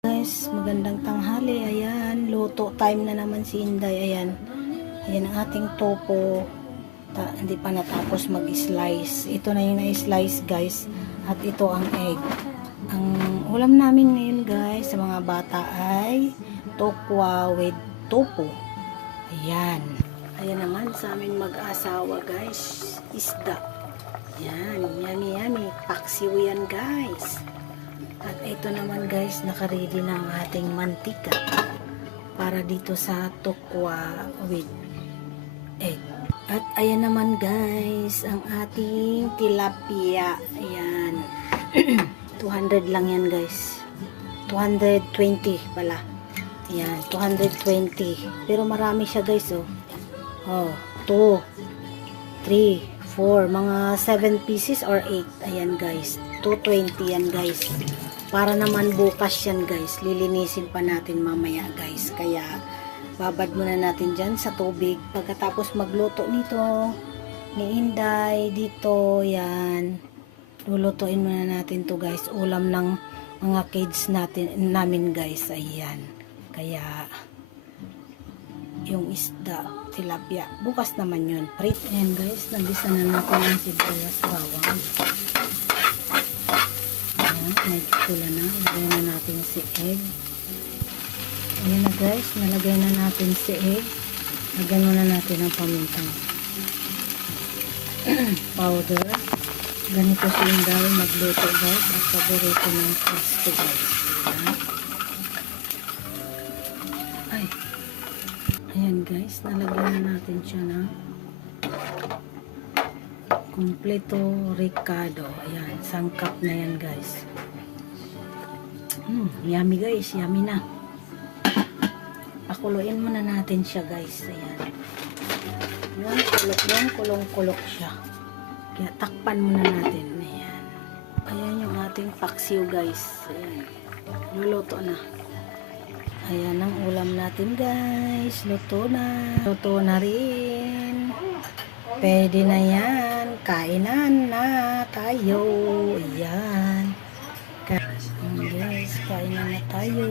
Guys, magandang tanghali. Ayan, luto time na naman si Inday. Ayan, ayan ang ating topo. Hindi pa natapos mag-slice. Ito na yung na-slice, guys. At ito ang egg. Ang ulam namin ngayon, guys, sa mga bata ay tokwa with topo. Ayan. Ayan naman sa amin mag-asawa, guys. Isda. Ayan, yummy, yummy. Paksiw yan, guys. At ito naman guys, nakaready na ang ating mantika para dito sa tokwa with egg. At ayan naman guys, ang ating tilapia. Ayan. 200 lang yan guys. 220 pala. Ayan, 220. Pero marami siya guys oh. Oh, 2, 3, 4, mga 7 pieces or 8. Ayan guys. 220 yan guys. Para naman bukas yan guys. Lilinisin pa natin mamaya guys. Kaya babad muna natin dyan sa tubig. Pagkatapos magluto nito ni Inday dito yan. Lulutuin muna natin to guys. Ulam ng mga kids namin guys. Ayan. Kaya yung isda, tilapia. Bukas naman yun. Prit. Ayan guys. Nagisa na natin ang sibuyas bawang. Medyo pula na. Lagay na natin si egg. Ayan na guys. Nalagay na natin si egg. Lagyan muna natin ang pamintang powder. Ganito si Inday magluto guys. At paborito ng kids ko guys. Ayan. Ay. Ayan guys. Nalagyan na natin siya na kompleto Ricardo. Ayan. Sangkap na yan guys. Yummy guys, yummy na. Pakuluin muna natin siya guys. Ayan. Yung kulong-kulok siya. Kaya takpan muna natin. Ayan. Ayan yung ating paksiw guys. Ayan. Luluto na. Ayan ang ulam natin guys. Luto na. Luto na rin. Pwede na yan. Kainan na tayo. Ayan. Guys, kain na tayo.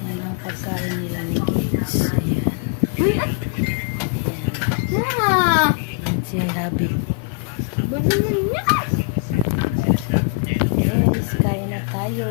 Yan ang pagkain nila ni kids. Ayan. Ayan. Ayan si Habi. Guys, kain na tayo.